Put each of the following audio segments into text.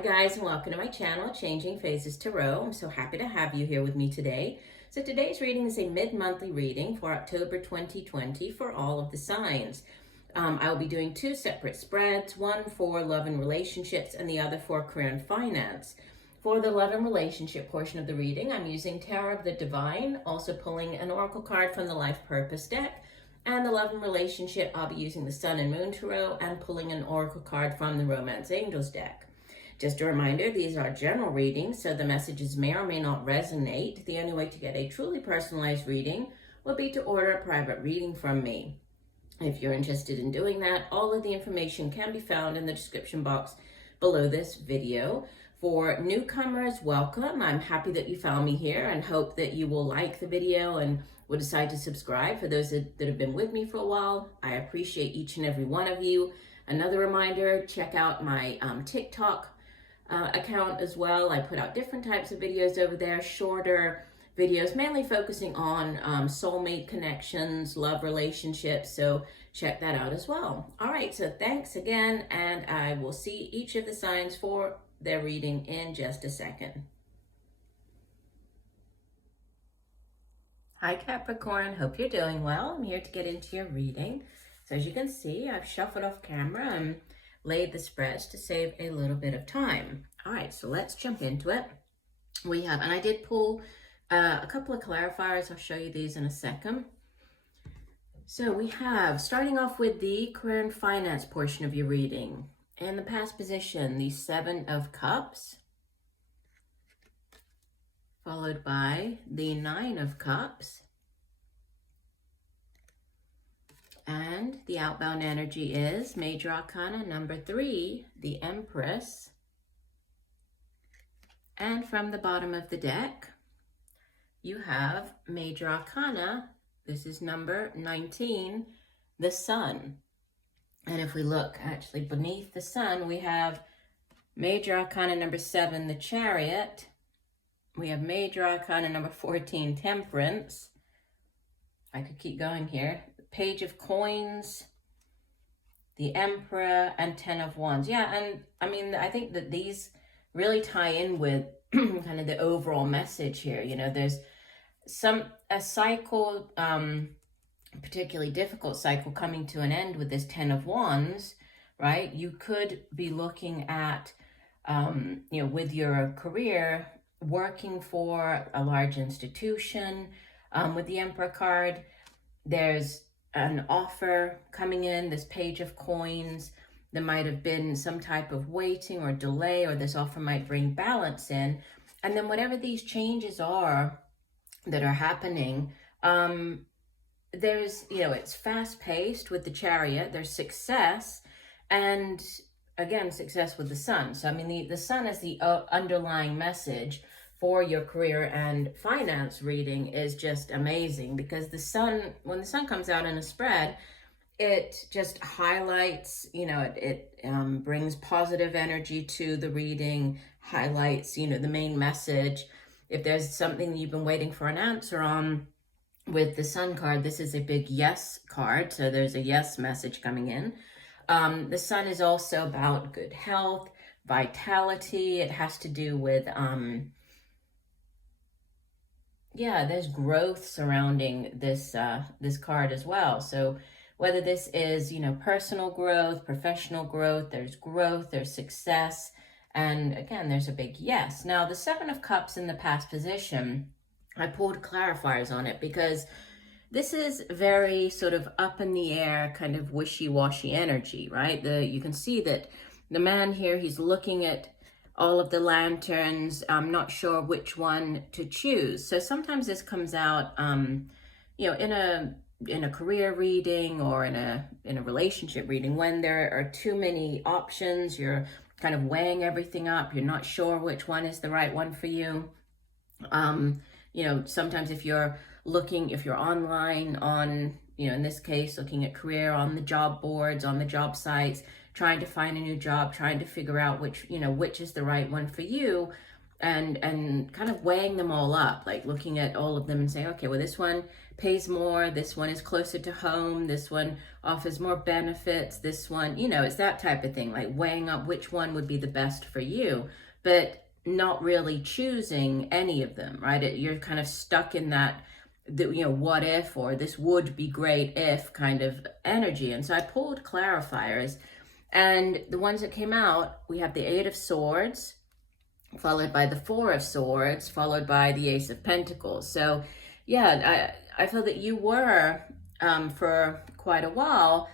Hi guys, and welcome to my channel, Changing Phases Tarot. I'm so happy to have you here with me today. So today's reading is a mid-monthly reading for October 2020 for all of the signs. I'll be doing two separate spreads, one for love and relationships and the other for career and finance. For the love and relationship portion of the reading, I'm using Tarot of the Divine, also pulling an oracle card from the Life Purpose deck. And the love and relationship, I'll be using the Sun and Moon Tarot and pulling an oracle card from the Romance Angels deck. Just a reminder, these are general readings, so the messages may or may not resonate. The only way to get a truly personalized reading would be to order a private reading from me. If you're interested in doing that, all of the information can be found in the description box below this video. For newcomers, welcome. I'm happy that you found me here and hope that you will like the video and will decide to subscribe. For those that have been with me for a while, I appreciate each and every one of you. Another reminder, check out my TikTok account as well. I put out different types of videos over there, shorter videos, mainly focusing on soulmate connections, love relationships, so check that out as well. All right, so thanks again, and I will see each of the signs for their reading in just a second. Hi Capricorn, hope you're doing well. I'm here to get into your reading. So as you can see, I've shuffled off camera and laid the spreads to save a little bit of time. All right, so let's jump into it. We have, and I did pull a couple of clarifiers. I'll show you these in a second. So we have, starting off with the career and finance portion of your reading. In the past position, the Seven of Cups, followed by the Nine of Cups, and the outbound energy is Major Arcana number 3, the Empress. And from the bottom of the deck, you have Major Arcana, this is number 19, the Sun. And if we look actually beneath the Sun, we have Major Arcana number 7, the Chariot. We have Major Arcana number 14, Temperance. I could keep going here. Page of Coins, the Emperor, and 10 of Wands. Yeah, and I mean, I think that these really tie in with kind of the overall message here. You know, there's a cycle, particularly difficult cycle coming to an end with this 10 of Wands, right? You could be looking at, you know, with your career, working for a large institution. With the Emperor card, there's an offer coming in, this Page of Coins. There might have been some type of waiting or delay, or this offer might bring balance in. And then whatever these changes are that are happening, there's, you know, it's fast paced with the Chariot, there's success, and again, success with the Sun. So, I mean, the Sun is the underlying message for your career and finance reading is just amazing, because the Sun, when the Sun comes out in a spread, it just highlights, you know, it brings positive energy to the reading, highlights, you know, the main message. If there's something you've been waiting for an answer on with the Sun card, this is a big yes card. So there's a yes message coming in. The Sun is also about good health, vitality. It has to do with, yeah, there's growth surrounding this this card as well. So whether this is, you know, personal growth, professional growth, there's success, and again, there's a big yes. Now, the Seven of Cups in the past position, I pulled clarifiers on it because this is very sort of up in the air, kind of wishy-washy energy, right? You can see that the man here, he's looking at all of the lanterns. I'm not sure which one to choose. So sometimes this comes out, you know, in a career reading or in a relationship reading, when there are too many options, you're kind of weighing everything up, you're not sure which one is the right one for you. You know, sometimes if you're online on, you know, in this case, looking at career on the job boards, on the job sites, trying to find a new job, trying to figure out which is the right one for you, and kind of weighing them all up, like looking at all of them and saying, okay, well, this one pays more, this one is closer to home, this one offers more benefits, this one, it's that type of thing, like weighing up which one would be the best for you, but not really choosing any of them, right? You're kind of stuck in that, what if, or this would be great if kind of energy. And so I pulled clarifiers, and the ones that came out, we have the Eight of Swords, followed by the Four of Swords, followed by the Ace of Pentacles. So yeah, I feel that you were, for quite a while,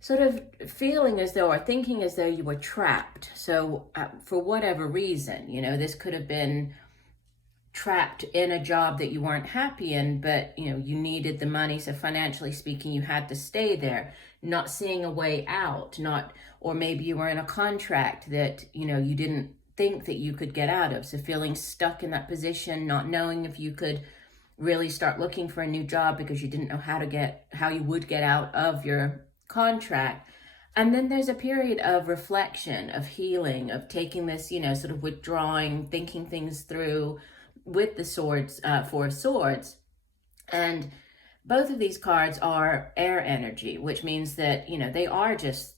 sort of feeling as though, or thinking as though you were trapped. So for whatever reason, this could have been trapped in a job that you weren't happy in, but you needed the money, so financially speaking you had to stay there, not seeing a way out, or maybe you were in a contract that you didn't think that you could get out of, so feeling stuck in that position, not knowing if you could really start looking for a new job because you didn't know how you would get out of your contract. And then there's a period of reflection, of healing, of taking this, sort of withdrawing, thinking things through with the swords, Four of Swords. And both of these cards are air energy, which means that, they are just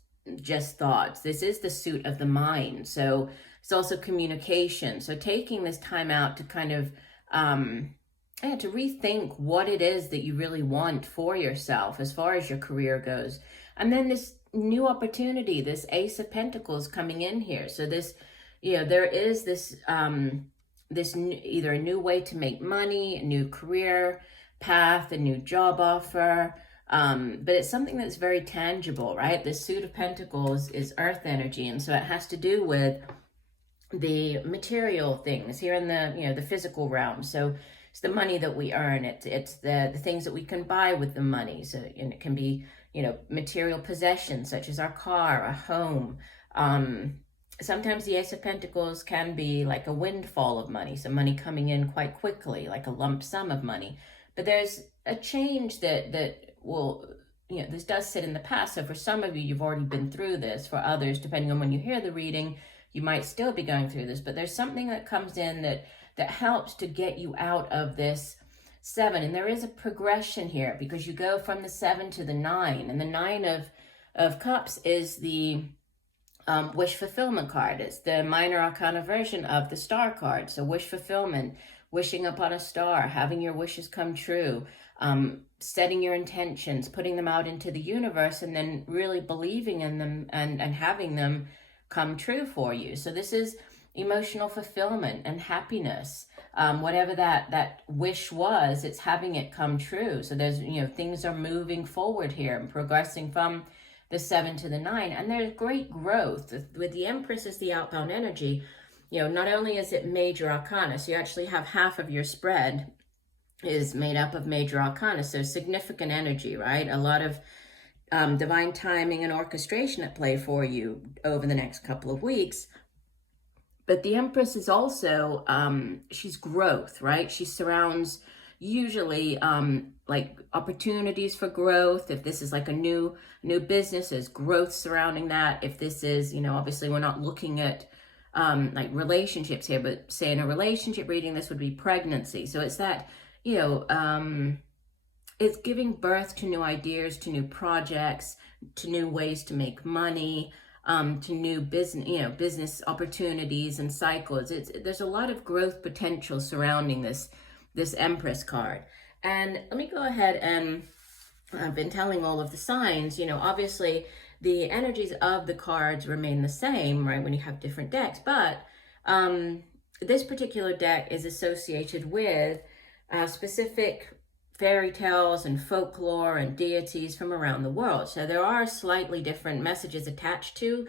thoughts. This is the suit of the mind. So it's also communication. So taking this time out to kind of, to rethink what it is that you really want for yourself as far as your career goes. And then this new opportunity, this Ace of Pentacles coming in here. So this, there is this, either a new way to make money, a new career path, a new job offer, but it's something that's very tangible, right? This Suit of Pentacles is earth energy, and so it has to do with the material things here in the physical realm. So it's the money that we earn, it's the things that we can buy with the money. So, and it can be material possessions such as our car, a home. Sometimes the Ace of Pentacles can be like a windfall of money, so money coming in quite quickly, like a lump sum of money. But there's a change that will, this does sit in the past. So for some of you, you've already been through this. For others, depending on when you hear the reading, you might still be going through this. But there's something that comes in that helps to get you out of this 7. And there is a progression here, because you go from the 7 to the 9. And the 9 of Cups is the wish fulfillment card. It's the minor arcana version of the star card. So wish fulfillment, wishing upon a star, having your wishes come true, setting your intentions, putting them out into the universe, and then really believing in them and having them come true for you. So this is emotional fulfillment and happiness. Whatever that wish was, it's having it come true. So there's, things are moving forward here and progressing from the 7 to the 9, and there's great growth. With the Empress as the outbound energy, not only is it major arcana, so you actually have half of your spread is made up of major arcana, so significant energy, right? A lot of divine timing and orchestration at play for you over the next couple of weeks. But the Empress is also, she's growth, right? She surrounds usually like opportunities for growth. If this is like a new business, there's growth surrounding that. If this is, obviously we're not looking at like relationships here, but say in a relationship reading, this would be pregnancy. So it's that, it's giving birth to new ideas, to new projects, to new ways to make money, to new business, business opportunities and cycles. There's a lot of growth potential surrounding this Empress card. And let me go ahead, and I've been telling all of the signs, obviously the energies of the cards remain the same, right, when you have different decks, but this particular deck is associated with specific fairy tales and folklore and deities from around the world. So there are slightly different messages attached to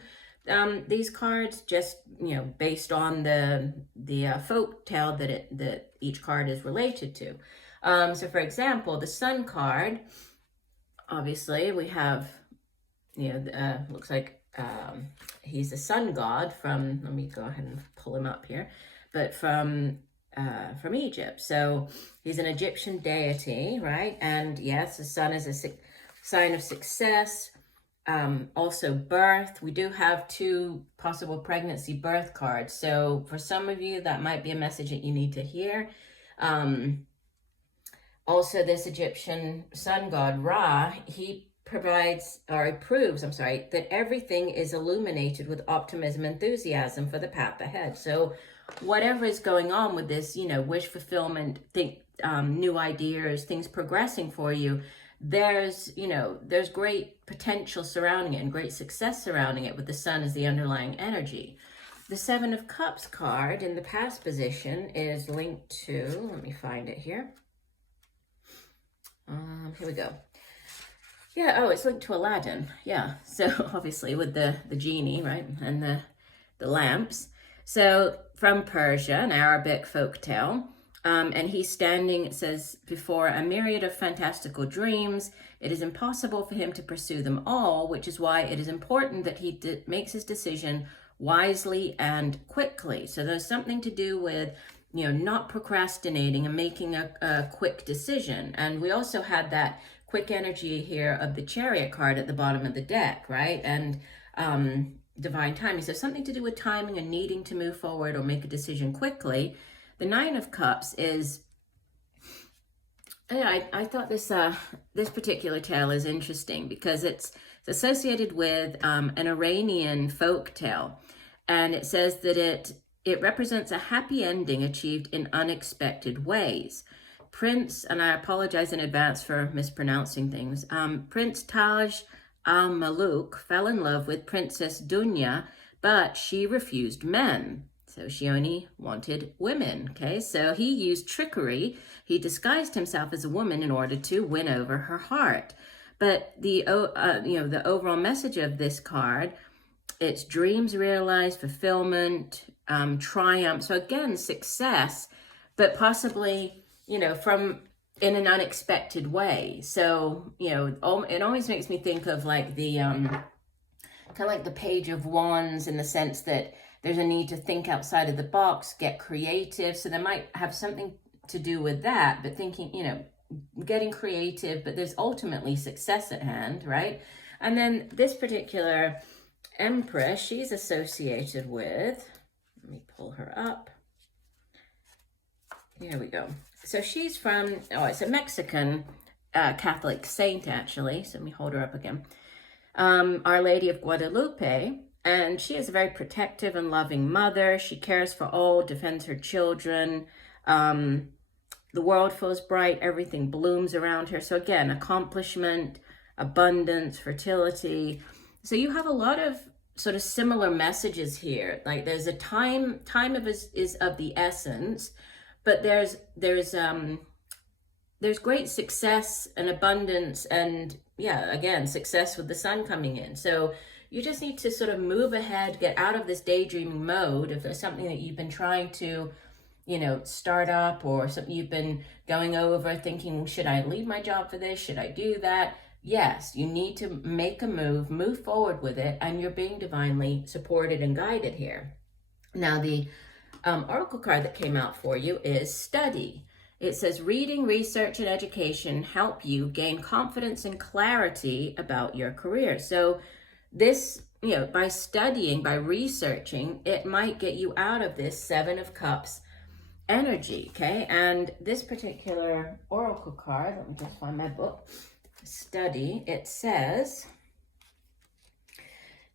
these cards, just based on the folk tale that each card is related to. So for example, the Sun card, obviously we have, looks like he's a sun god from, let me go ahead and pull him up here, but from Egypt. So he's an Egyptian deity, right? And yes, the sun is a sign of success, Also birth. We do have 2 possible pregnancy birth cards. So for some of you, that might be a message that you need to hear. Also, this Egyptian sun god Ra, he provides, or he proves, that everything is illuminated with optimism, enthusiasm for the path ahead. So whatever is going on with this, wish fulfillment, new ideas, things progressing for you, there's great potential surrounding it and great success surrounding it with the sun as the underlying energy. The 7 of Cups card in the past position is linked to, let me find it here. Here we go. Yeah, oh, it's linked to Aladdin. Yeah, so obviously with the genie, right, and the lamps. So from Persia, an Arabic folktale. And he's standing, it says, before a myriad of fantastical dreams. It is impossible for him to pursue them all, which is why it is important that he makes his decision wisely and quickly. So there's something to do with, not procrastinating and making a quick decision. And we also had that quick energy here of the Chariot card at the bottom of the deck, right? And divine timing. So something to do with timing and needing to move forward or make a decision quickly. The 9 of Cups is, I thought this particular tale is interesting because it's associated with an Iranian folk tale. And it says that it represents a happy ending achieved in unexpected ways. Prince, and I apologize in advance for mispronouncing things, Prince Taj al-Maluk fell in love with Princess Dunya, but she refused men. So she only wanted women, okay? So he used trickery. He disguised himself as a woman in order to win over her heart. But the overall message of this card, it's dreams realized, fulfillment, triumph. So again, success, but possibly, from in an unexpected way. So, it always makes me think of like the, kind of like the Page of Wands in the sense that there's a need to think outside of the box, get creative. So there might have something to do with that, but thinking, getting creative, but there's ultimately success at hand, right? And then this particular Empress, she's associated with, let me pull her up. Here we go. So she's from, it's a Mexican Catholic saint, actually. So let me hold her up again. Our Lady of Guadalupe. And she is a very protective and loving mother. She cares for all, defends her children. The world feels bright. Everything blooms around her. So again, accomplishment, abundance, fertility. So you have a lot of sort of similar messages here. Like there's a time is of the essence, but there's great success and abundance and again, success with the sun coming in. So you just need to sort of move ahead, get out of this daydreaming mode. If there's something that you've been trying to, start up or something you've been going over thinking, should I leave my job for this? Should I do that? Yes, you need to make a move forward with it, and you're being divinely supported and guided here. Now, the oracle card that came out for you is study. It says reading, research, and education help you gain confidence and clarity about your career. So this, by studying, by researching, it might get you out of this 7 of Cups energy, okay? And this particular oracle card, let me just find my book, study, it says,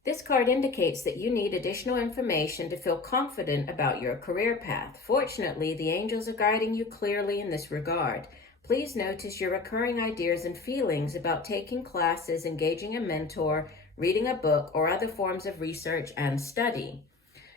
this card indicates that you need additional information to feel confident about your career path. Fortunately, the angels are guiding you clearly in this regard. Please notice your recurring ideas and feelings about taking classes, engaging a mentor, reading a book, or other forms of research and study.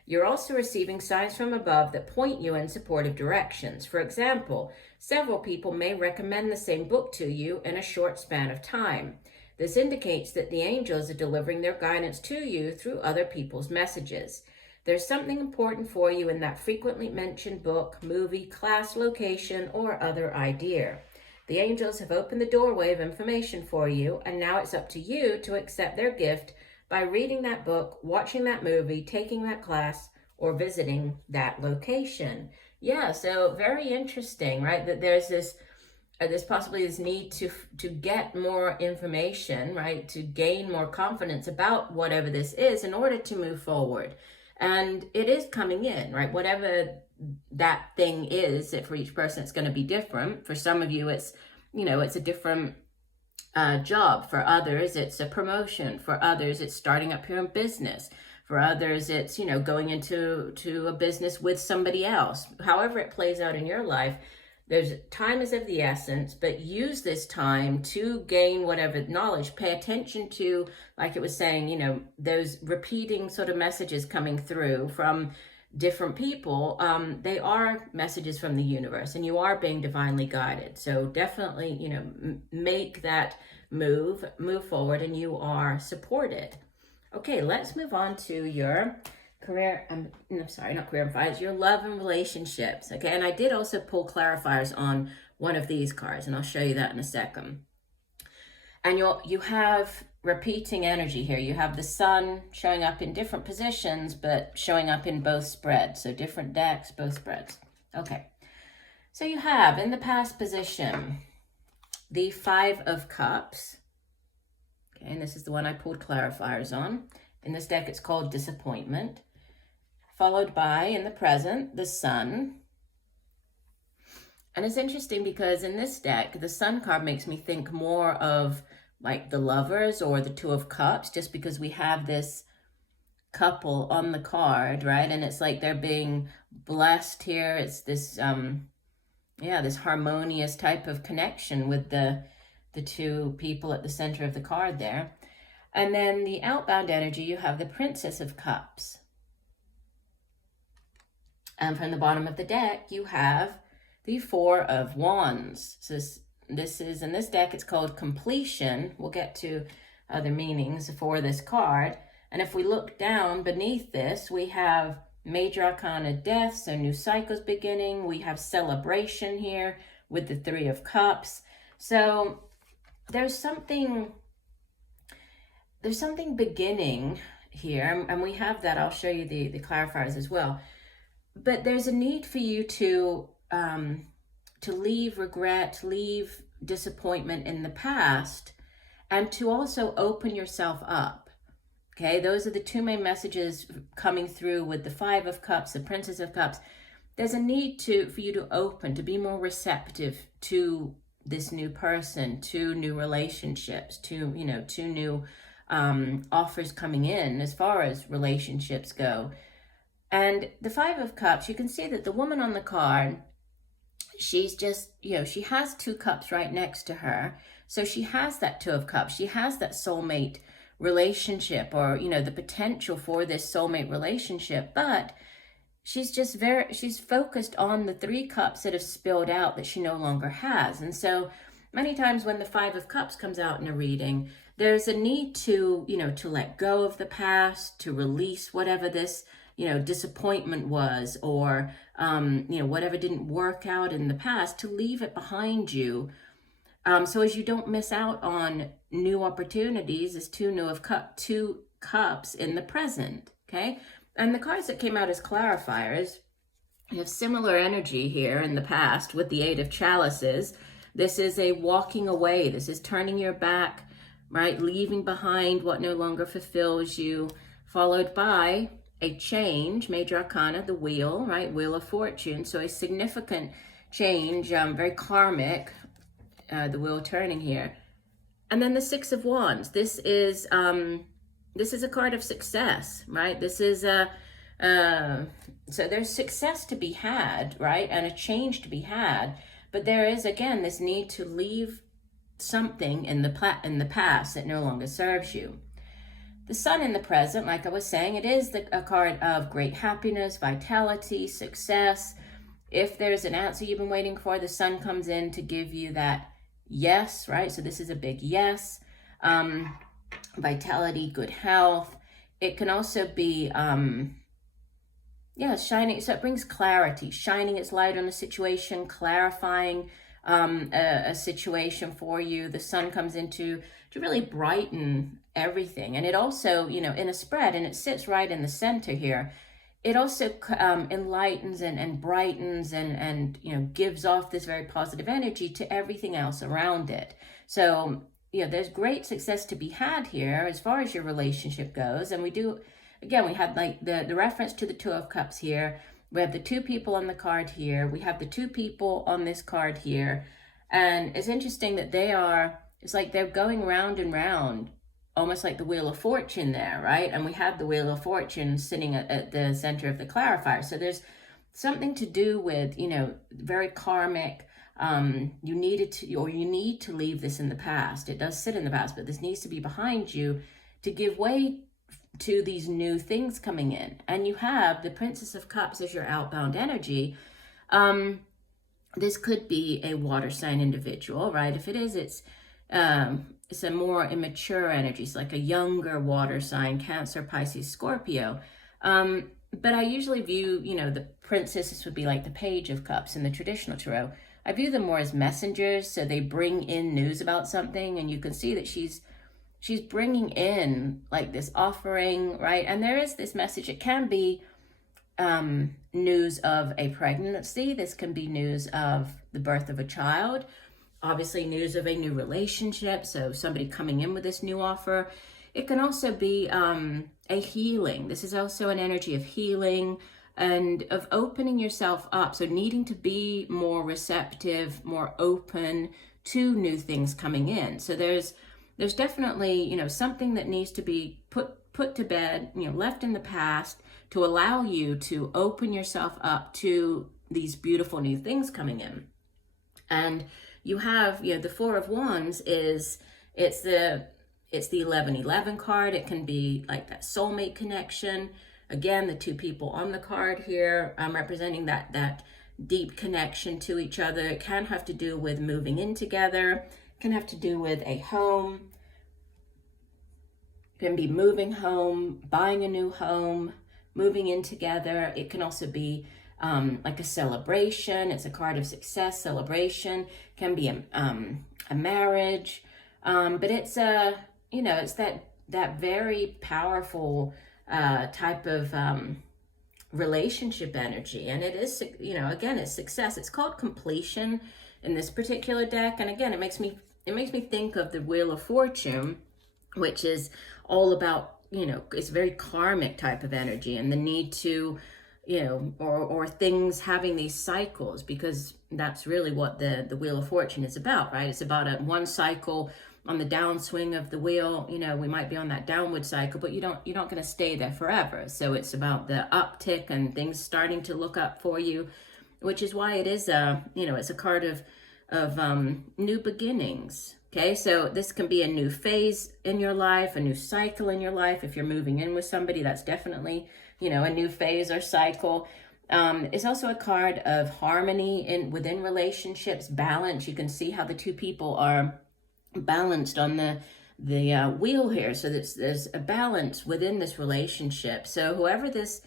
You're also receiving signs from above that point you in supportive directions. For example, several people may recommend the same book to you in a short span of time. This indicates that the angels are delivering their guidance to you through other people's messages. There's something important for you in that frequently mentioned book, movie, class, location, or other idea. The angels have opened the doorway of information for you, and now it's up to you to accept their gift by reading that book, watching that movie, taking that class, or visiting that location. Yeah, so very interesting, right? That there's this there's possibly this need to get more information, right? To gain more confidence about whatever this is in order to move forward. And it is coming in, right? Whatever that thing is, for each person, it's going to be different. For some of you, it's, it's a different job. For others, it's a promotion. For others, it's starting up your own business. For others, it's, going into a business with somebody else. However it plays out in your life, time is of the essence, but use this time to gain whatever knowledge. Pay attention to, like it was saying, those repeating sort of messages coming through from different people. They are messages from the universe, and you are being divinely guided. So definitely, make that move forward, and you are supported. Okay, let's move on to your career, not career and finance, your love and relationships. Okay, and I did also pull clarifiers on one of these cards, and I'll show you that in a second. And you have repeating energy here. You have the sun showing up in different positions, but showing up in both spreads. So different decks, both spreads. Okay, so you have in the past position the Five of Cups. Okay, and this is the one I pulled clarifiers on. In this deck, it's called Disappointment. Followed by, in the present, the Sun. And it's interesting because in this deck, the Sun card makes me think more of like the Lovers or the Two of Cups, just because we have this couple on the card, right? And it's like they're being blessed here. It's this, this harmonious type of connection with the two people at the center of the card there. And then the outbound energy, you have the Princess of Cups. And from the bottom of the deck, you have the Four of Wands. So this is, in this deck, it's called Completion. We'll get to other meanings for this card. And if we look down beneath this, we have Major Arcana Death, so new cycles beginning. We have Celebration here with the Three of Cups. So there's something beginning here, and we have that. I'll show you the clarifiers as well. But there's a need for you to leave regret, leave disappointment in the past, and to also open yourself up. Okay, those are the two main messages coming through with the Five of Cups, the Princess of Cups. There's a need for you to open, to be more receptive to this new person, to new relationships, to new offers coming in as far as relationships go. And the Five of Cups, you can see that the woman on the card, she's just, she has two cups right next to her. So she has that Two of Cups. She has that soulmate relationship, or, the potential for this soulmate relationship. But she's just she's focused on the Three Cups that have spilled out that she no longer has. And so many times when the Five of Cups comes out in a reading, there's a need to, to let go of the past, to release whatever this disappointment was, or, whatever didn't work out in the past, to leave it behind you. So as you don't miss out on new opportunities, as two cups in the present, okay? And the cards that came out as clarifiers, you have similar energy here in the past with the Eight of Chalices. This is a walking away. This is turning your back, right? Leaving behind what no longer fulfills you, followed by a change, Major Arcana, the Wheel, right? Wheel of Fortune. So a significant change, very karmic, the wheel turning here. And then the Six of Wands. This is a card of success, right? This is so there's success to be had, right? And a change to be had. But there is, again, this need to leave something in the past that no longer serves you. The Sun in the present, like I was saying, it is a card of great happiness, vitality, success. If there's an answer you've been waiting for, the Sun comes in to give you that yes, right? So this is a big yes. Vitality, good health. It can also be, shining. So it brings clarity, shining its light on a situation, clarifying a situation for you. The Sun comes in to really brighten everything. And it also, in a spread, and it sits right in the center here, it also enlightens and brightens and gives off this very positive energy to everything else around it. So there's great success to be had here as far as your relationship goes. And we do, again, we had like the reference to the Two of Cups here. We have the two people on the card here. We have the two people on this card here. And it's interesting that it's like they're going round and round, almost like the Wheel of Fortune there, right? And we have the Wheel of Fortune sitting at the center of the clarifier. So there's something to do with, very karmic. You need to leave this in the past. It does sit in the past, but this needs to be behind you to give way to these new things coming in. And you have the Princess of Cups as your outbound energy. This could be a water sign individual, right? If it is, it's a more immature energy. It's like a younger water sign, Cancer, Pisces, Scorpio. But I usually view, the princess, this would be like the Page of Cups in the traditional tarot. I view them more as messengers. So they bring in news about something, and you can see that she's bringing in like this offering, right? And there is this message. It can be news of a pregnancy. This can be news of the birth of a child. Obviously news of a new relationship, so somebody coming in with this new offer. It can also be a healing. This is also an energy of healing and of opening yourself up, so needing to be more receptive, more open to new things coming in. So there's definitely something that needs to be put to bed, left in the past, to allow you to open yourself up to these beautiful new things coming in. And you have, the Four of Wands it's the 1111 card. It can be like that soulmate connection. Again, the two people on the card here, representing that deep connection to each other. It can have to do with moving in together. It can have to do with a home. It can be moving home, buying a new home, moving in together. It can also be like a celebration. It's a card of success, celebration. It can be a marriage, but it's it's that very powerful type of relationship energy. And it is, again, it's success. It's called completion in this particular deck. And again, it makes me think of the Wheel of Fortune, which is all about, it's very karmic type of energy, and the need to, or things having these cycles, because that's really what the Wheel of Fortune is about, right? It's about one cycle on the downswing of the wheel. We might be on that downward cycle, but you're not going to stay there forever. So it's about the uptick and things starting to look up for you, which is why it is it's a card of new beginnings. Okay, so this can be a new phase in your life, a new cycle in your life. If you're moving in with somebody, that's definitely, a new phase or cycle. It's also a card of harmony within relationships, balance. You can see how the two people are balanced on the wheel here. So there's a balance within this relationship. So whoever this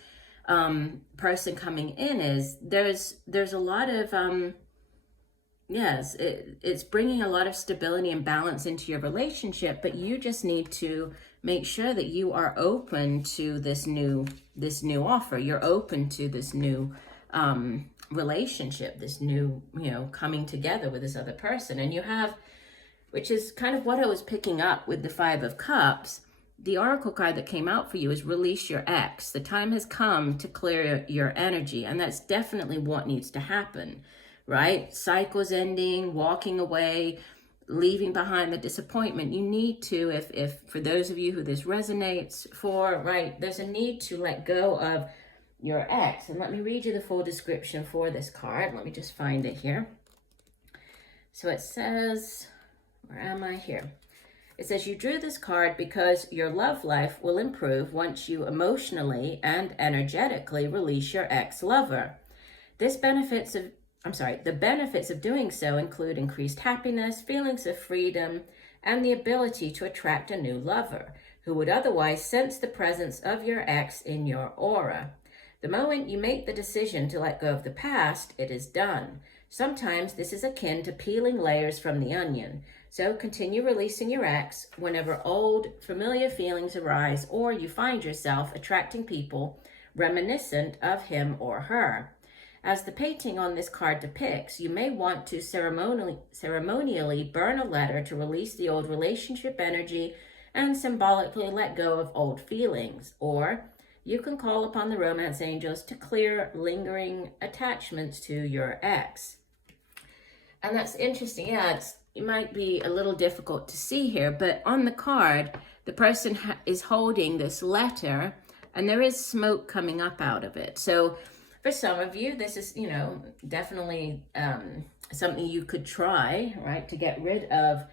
person coming in is, there's a lot of yes, it's bringing a lot of stability and balance into your relationship, but you just need to make sure that you are open to this new offer. You're open to this new relationship, this new, coming together with this other person. And you have, which is kind of what I was picking up with the Five of Cups, the oracle card that came out for you is release your ex. The time has come to clear your energy, and that's definitely what needs to happen. Right? Cycles ending, walking away, leaving behind the disappointment. You need to, if for those of you who this resonates for, right, there's a need to let go of your ex. And let me read you the full description for this card. Let me just find it here. So it says, where am I here? It says, you drew this card because your love life will improve once you emotionally and energetically release your ex-lover. The benefits of doing so include increased happiness, feelings of freedom, and the ability to attract a new lover who would otherwise sense the presence of your ex in your aura. The moment you make the decision to let go of the past, it is done. Sometimes this is akin to peeling layers from the onion. So continue releasing your ex whenever old, familiar feelings arise or you find yourself attracting people reminiscent of him or her. As the painting on this card depicts, you may want to ceremonially burn a letter to release the old relationship energy and symbolically let go of old feelings. Or you can call upon the romance angels to clear lingering attachments to your ex. And that's interesting. Yeah, it might be a little difficult to see here, but on the card, the person is holding this letter and there is smoke coming up out of it. So for some of you, this is, definitely something you could try, right, to get rid of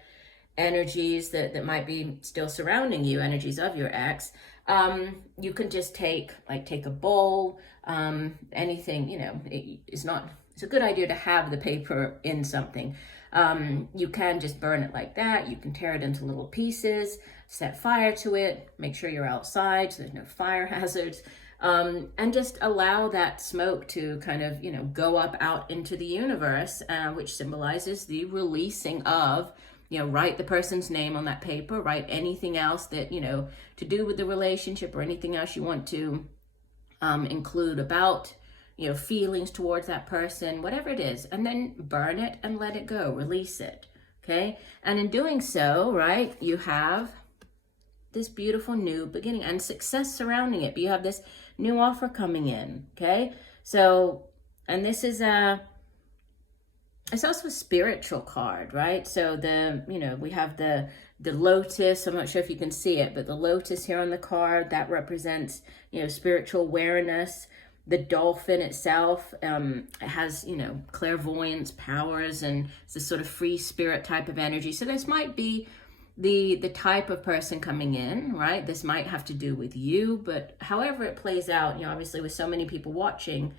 energies that might be still surrounding you, energies of your ex. You can just take a bowl, anything, it's a good idea to have the paper in something. You can just burn it like that. You can tear it into little pieces, set fire to it, make sure you're outside so there's no fire hazards. And just allow that smoke to kind of, go up out into the universe, which symbolizes the releasing of, write the person's name on that paper, write anything else that, to do with the relationship or anything else you want to include about, feelings towards that person, whatever it is, and then burn it and let it go, release it, okay? And in doing so, right, you have this beautiful new beginning and success surrounding it. But you have this new offer coming in, okay? So, and this is it's also a spiritual card, right? So we have the lotus. I'm not sure if you can see it, but the lotus here on the card, that represents, spiritual awareness. The dolphin itself, it has, clairvoyance powers, and it's this sort of free spirit type of energy. So this might be the type of person coming in, right? This might have to do with you, but however it plays out, obviously with so many people watching,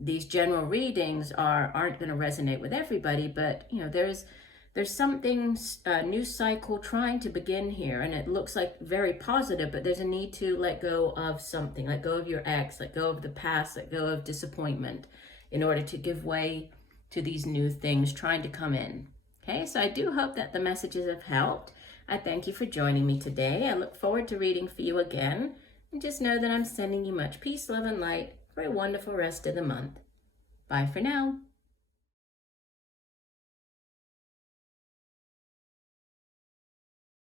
these general readings aren't going to resonate with everybody, but there's something, a new cycle trying to begin here, and it looks like very positive, but there's a need to let go of something, let go of your ex, let go of the past, let go of disappointment in order to give way to these new things trying to come in. Okay, so I do hope that the messages have helped. I thank you for joining me today. I look forward to reading for you again. And just know that I'm sending you much peace, love, and light for a wonderful rest of the month. Bye for now.